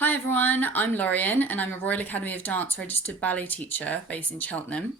Hi everyone, I'm Lorian and I'm a Royal Academy of Dance registered ballet teacher based in Cheltenham.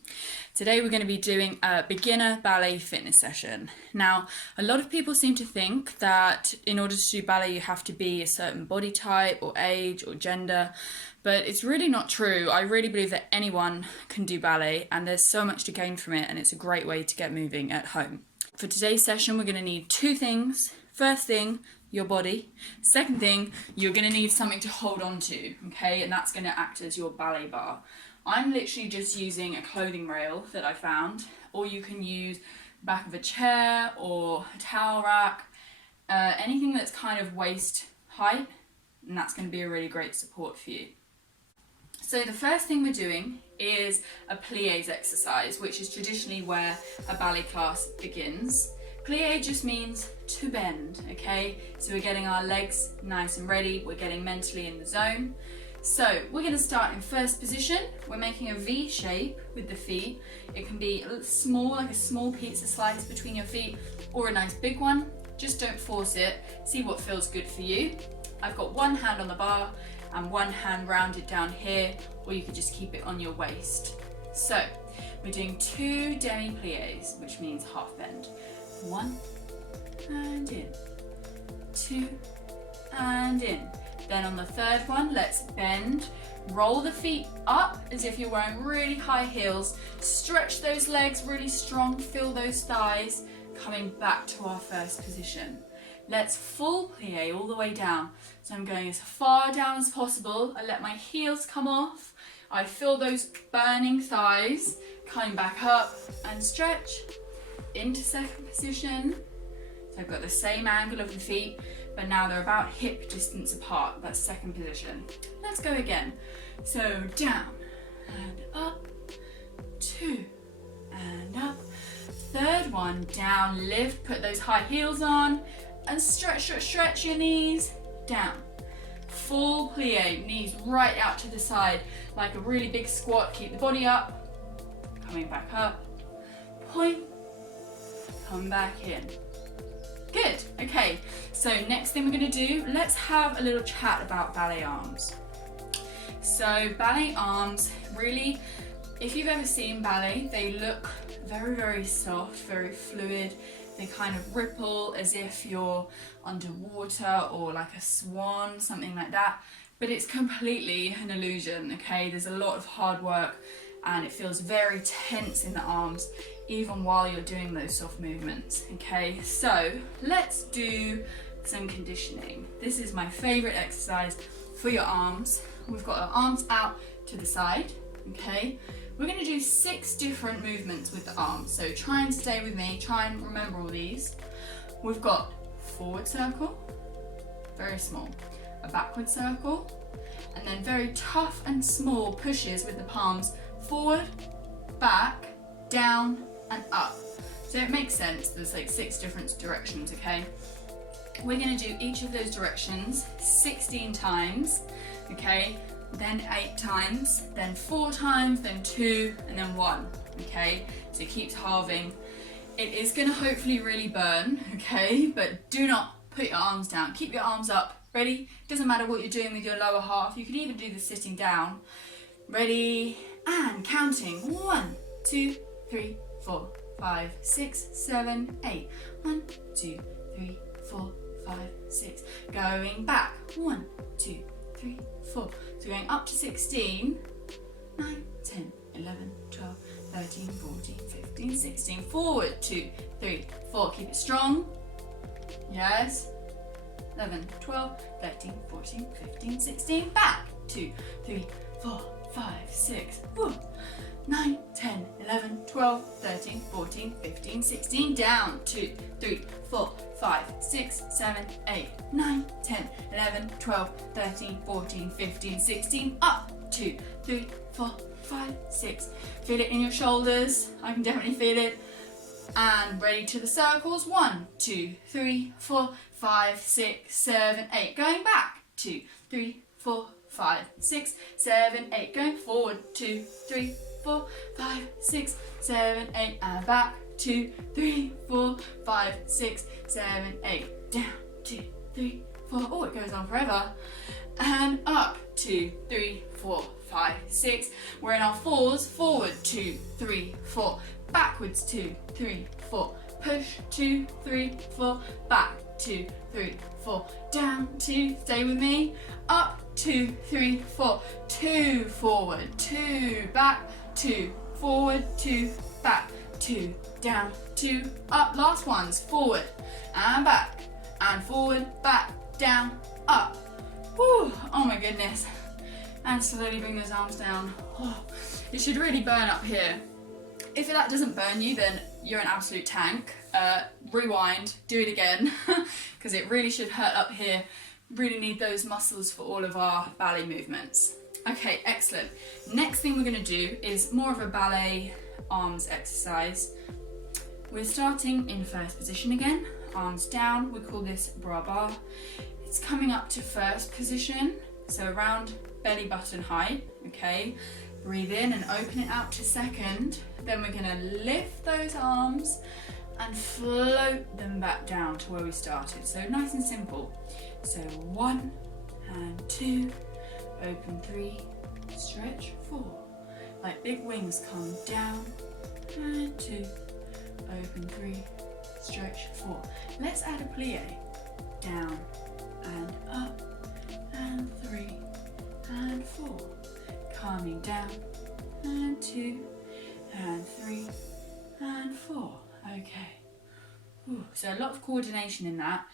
Today we're going to be doing a beginner ballet fitness session. Now, a lot of people seem to think that in order to do ballet you have to be a certain body type or age or gender, but it's really not true. I really believe that anyone can do ballet and there's so much to gain from it, and it's a great way to get moving at home. For today's session we're going to need two things. First thing, your body. Second thing, you're going to need something to hold on to, okay? And that's going to act as your ballet bar. I'm literally just using a clothing rail that I found, or you can use the back of a chair or a towel rack, anything that's kind of waist height, and that's going to be a really great support for you. So the first thing we're doing is a pliés exercise, which is traditionally where a ballet class begins. Plié just means to bend, okay? So we're getting our legs nice and ready, we're getting mentally in the zone. So we're going to start in first position. We're making a V shape with the feet. It can be small, like a small pizza slice between your feet, or a nice big one. Just don't force it, see what feels good for you. I've got one hand on the bar and one hand rounded down here, or you could just keep it on your waist. So we're doing two demi-pliés, which means half bend. One and in, two and in. Then on the third one, let's bend, roll the feet up as if you're wearing really high heels, stretch those legs really strong, feel those thighs, coming back to our first position. Let's full plie all the way down. So I'm going as far down as possible. I let my heels come off. I feel those burning thighs, coming back up and stretch. Into second position. So I've got the same angle of the feet, but now they're about hip distance apart. That's second position. Let's go again. So down and up, two and up. Third one, down, lift, put those high heels on and stretch your knees, down. Full plie, knees right out to the side, like a really big squat. Keep the body up, coming back up, point, come back in. Good, okay, so next thing we're going to do, let's have a little chat about ballet arms. So ballet arms, really, if you've ever seen ballet, they look very, very soft, very fluid. They kind of ripple as if you're underwater or like a swan, something like that. But it's completely an illusion, okay? There's a lot of hard work and it feels very tense in the arms even while you're doing those soft movements, okay? So let's do some conditioning. This is my favorite exercise for your arms. We've got our arms out to the side, okay? We're gonna do 6 different movements with the arms, so try and stay with me, try and remember all these. We've got forward circle, very small, a backward circle, and then very tough and small pushes with the palms forward, back, down, and up. So it makes sense, there's like 6 different directions, okay? We're gonna do each of those directions 16 times, okay? Then 8 times, then 4 times, then 2, and then 1, okay? So it keeps halving. It is gonna hopefully really burn, okay? But do not put your arms down. Keep your arms up. Ready? Doesn't matter what you're doing with your lower half. You can even do the sitting down. Ready? And counting. 1, 2, 3, 4, 5, 6, 7, 8. 1, 2, 3, 4, 5, 6. Going back. 1, 2, 3, 4. So going up to 16. 9, 10, 11, 12, 13, 14, 15, 16. Forward. 2, 3, 4. Keep it strong. Yes. 11, 12, 13, 14, 15, 16. Back. 2, 3, 4, 5, 6. Woo. 9, 10, 11, 12, 13, 14, 15, 16. Down. 2, 3, 4, 5, 6, 7, 8, 9, 10, 11, 12, 13, 14, 15, 16. Up. 2, 3, 4, 5, 6. Feel it in your shoulders. I can definitely feel it. And ready to the circles. 1, 2, 3, 4, 5, 6, 7, 8. Going back. 2, 3, 4, 5, 6, 7, 8. Going forward. 2, 3, 4, 5, 6, 7, 8. And back. 2, 3, 4, 5, 6, 7, 8. Down. 2, 3, 4. Oh, it goes on forever. and up, 2, 3, 4, 5, 6. We're in our 4s, forward, 2, 3, 4, backwards, 2, 3, 4, push, 2, 3, 4, back, 2, 3, 4, down, 2, stay with me, up, 2, 3, 4, 2, forward, 2, back, 2, forward, 2, back, 2, down, 2, up, last ones, forward, and back, and forward, back, down, up. Whew. Oh my goodness. And slowly bring those arms down. Oh, it should really burn up here. If that doesn't burn you, then you're an absolute tank. Rewind, do it again, because it really should hurt up here. Really need those muscles for all of our ballet movements. Okay, excellent. Next thing we're going to do is more of a ballet arms exercise. We're starting in first position again, arms down. We call this bra bar. It's coming up to first position, so around belly button height, okay? Breathe in and open it out to second. Then we're gonna lift those arms and float them back down to where we started. So nice and simple. So 1 and 2, open 3, stretch 4. Like big wings, come down and 2, open 3, stretch 4. Let's add a plie. Down and up and 3 and 4. Calming down and 2 and 3 and 4. Okay. Ooh, so a lot of coordination in that.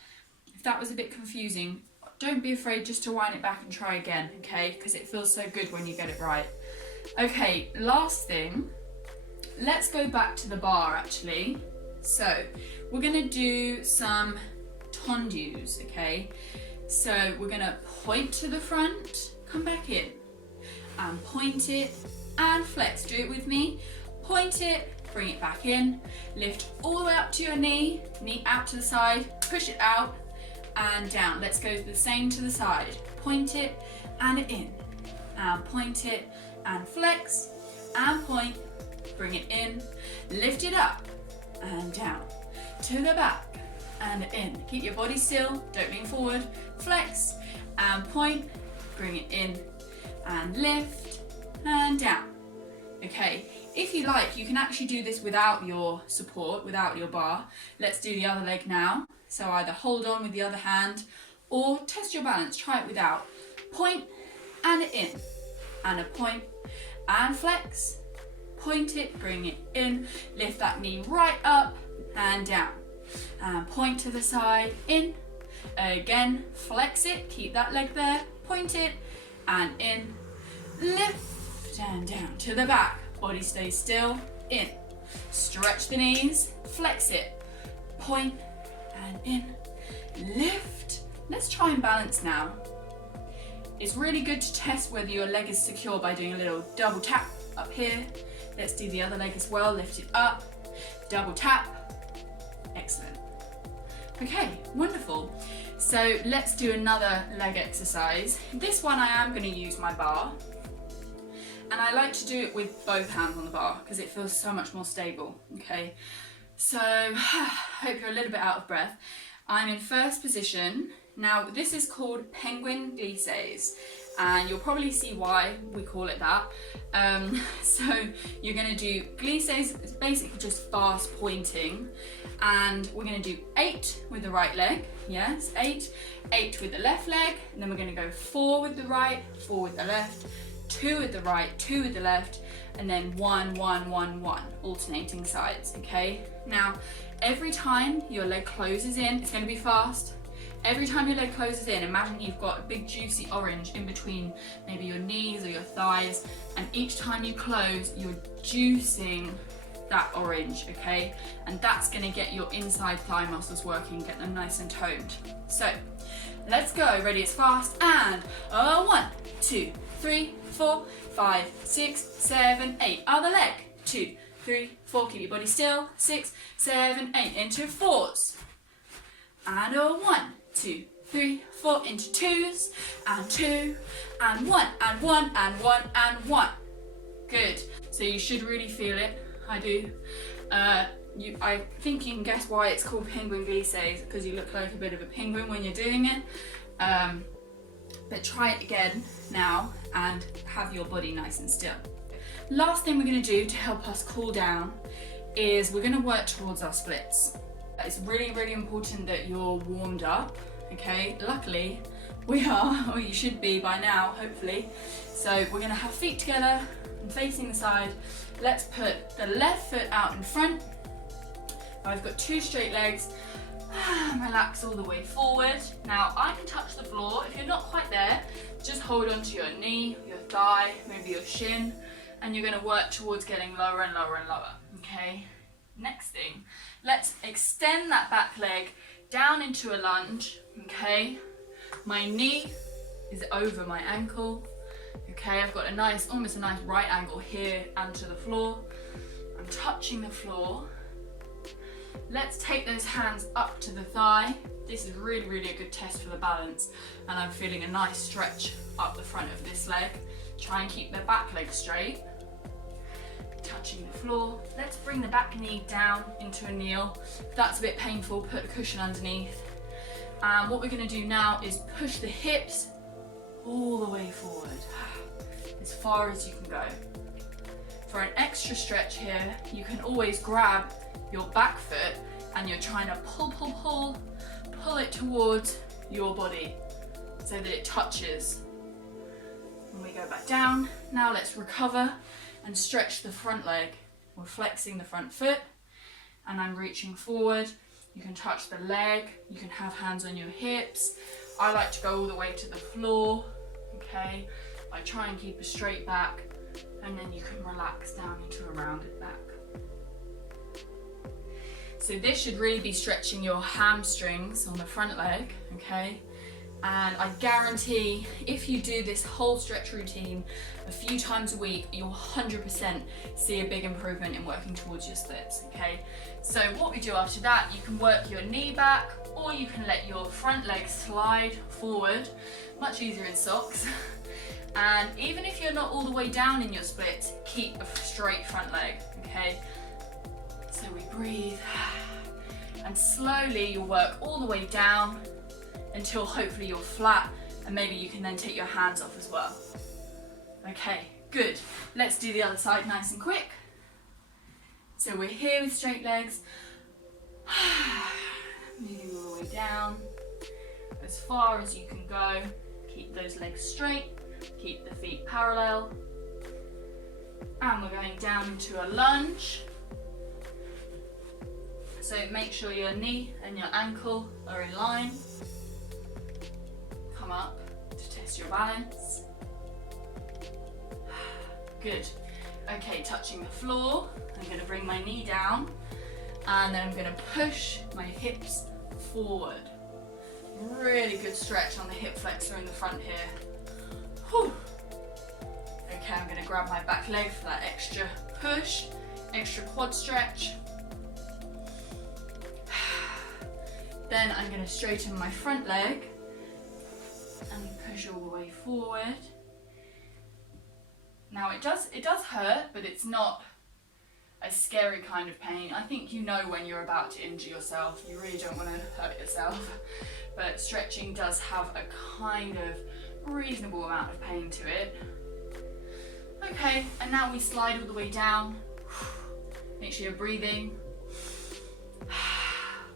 If that was a bit confusing, don't be afraid just to wind it back and try again, okay? Because it feels so good when you get it right. Okay, last thing. Let's go back to the bar actually. So we're gonna do some tendus, okay? So we're gonna point to the front, come back in, and point it and flex. Do it with me. Point it, bring it back in, lift all the way up to your knee, knee out to the side, push it out and down. Let's go the same to the side. Point it and in, and point it and flex, and point, bring it in, lift it up and down, to the back and in. Keep your body still, don't lean forward, flex and point, bring it in and lift and down. Okay, if you like, you can actually do this without your support, without your bar. Let's do the other leg now. So either hold on with the other hand or test your balance, try it without. Point and in, and a point and flex, point it, bring it in, lift that knee right up and down, and point to the side, in, again, flex it, keep that leg there, point it and in, lift and down to the back, body stays still, in, stretch the knees, flex it, point and in, lift. Let's try and balance now. It's really good to test whether your leg is secure by doing a little double tap up here. Let's do the other leg as well, lift it up, double tap, excellent. Okay, wonderful. So let's do another leg exercise. This one I am going to use my bar, and I like to do it with both hands on the bar because it feels so much more stable, okay? So, hope you're a little bit out of breath. I'm in first position. Now, this is called penguin glisses, and you'll probably see why we call it that. So you're going to do glisses, it's basically just fast pointing, and we're going to do 8 with the right leg, yes, 8, 8 with the left leg, and then we're going to go 4 with the right, 4 with the left, 2 with the right, 2 with the left, and then 1, 1, 1, 1, alternating sides, okay? Now, every time your leg closes in, it's going to be fast. Every time your leg closes in, imagine you've got a big juicy orange in between maybe your knees or your thighs, and each time you close, you're juicing that orange, okay? And that's gonna get your inside thigh muscles working, get them nice and toned. So, let's go, ready, it's fast, and 1, 2, 3, 4, 5, 6, 7, 8, other leg, 2, 3, 4, keep your body still, 6, 7, 8, into 4s, and 1, 2, 3, 4, into 2s, and 2, and 1, and 1, and 1, and 1. Good. So you should really feel it. I do. I think you can guess why it's called penguin glisses, because you look like a bit of a penguin when you're doing it. But try it again now and have your body nice and still. Last thing we're going to do to help us cool down is we're going to work towards our splits. It's really, really important that you're warmed up, okay? Luckily, we are, or you should be by now, hopefully. So we're going to have feet together and facing the side. Let's put the left foot out in front. I've got 2 straight legs. Relax all the way forward. Now I can touch the floor. If you're not quite there, just hold on to your knee, your thigh, maybe your shin, and you're going to work towards getting lower and lower and lower, okay? Next thing, let's extend that back leg down into a lunge, okay? My knee is over my ankle, okay? I've got a nice, almost a nice right angle here and to the floor. I'm touching the floor. Let's take those hands up to the thigh. This is really, really a good test for the balance, and I'm feeling a nice stretch up the front of this leg. Try and keep the back leg straight. Touching the floor. Let's bring the back knee down into a kneel. If that's a bit painful, put a cushion underneath. And what we're going to do now is push the hips all the way forward, as far as you can go. For an extra stretch here, you can always grab your back foot and you're trying to pull it towards your body so that it touches. And we go back down. Now let's recover and stretch the front leg. We're flexing the front foot and I'm reaching forward. You can touch the leg, you can have hands on your hips. I like to go all the way to the floor, okay? I try and keep a straight back, and then you can relax down into a rounded back. So this should really be stretching your hamstrings on the front leg, okay? And I guarantee if you do this whole stretch routine a few times a week, you'll 100% see a big improvement in working towards your splits, okay? So what we do after that, you can work your knee back, or you can let your front leg slide forward, much easier in socks. And even if you're not all the way down in your splits, keep a straight front leg, okay? So we breathe, and slowly you'll work all the way down until hopefully you're flat, and maybe you can then take your hands off as well. Okay, good. Let's do the other side nice and quick. So we're here with straight legs, moving all the way down, as far as you can go. Keep those legs straight, keep the feet parallel, and we're going down into a lunge. So make sure your knee and your ankle are in line. Come up to test your balance. Good. Okay, touching the floor, I'm going to bring my knee down, and then I'm going to push my hips forward. Really good stretch on the hip flexor in the front here. Whew. Okay, I'm going to grab my back leg for that extra push, extra quad stretch. Then I'm going to straighten my front leg and push all the way forward. Now it does hurt, but it's not a scary kind of pain. I think you know when you're about to injure yourself. You really don't want to hurt yourself. But stretching does have a kind of reasonable amount of pain to it. Okay, and now we slide all the way down. Make sure you're breathing.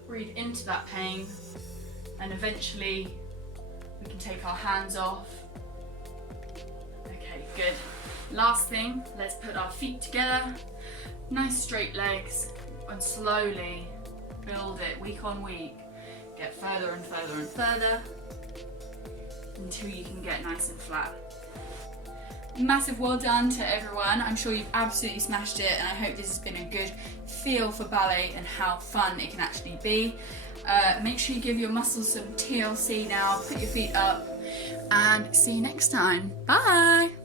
Breathe into that pain, and eventually we can take our hands off. Okay, good. Last thing, let's put our feet together. Nice straight legs, and slowly build it week on week. Get further and further and further until you can get nice and flat. Massive well done to everyone. I'm sure you've absolutely smashed it, and I hope this has been a good feel for ballet and how fun it can actually be. Make sure you give your muscles some TLC now, put your feet up, and see you next time. Bye!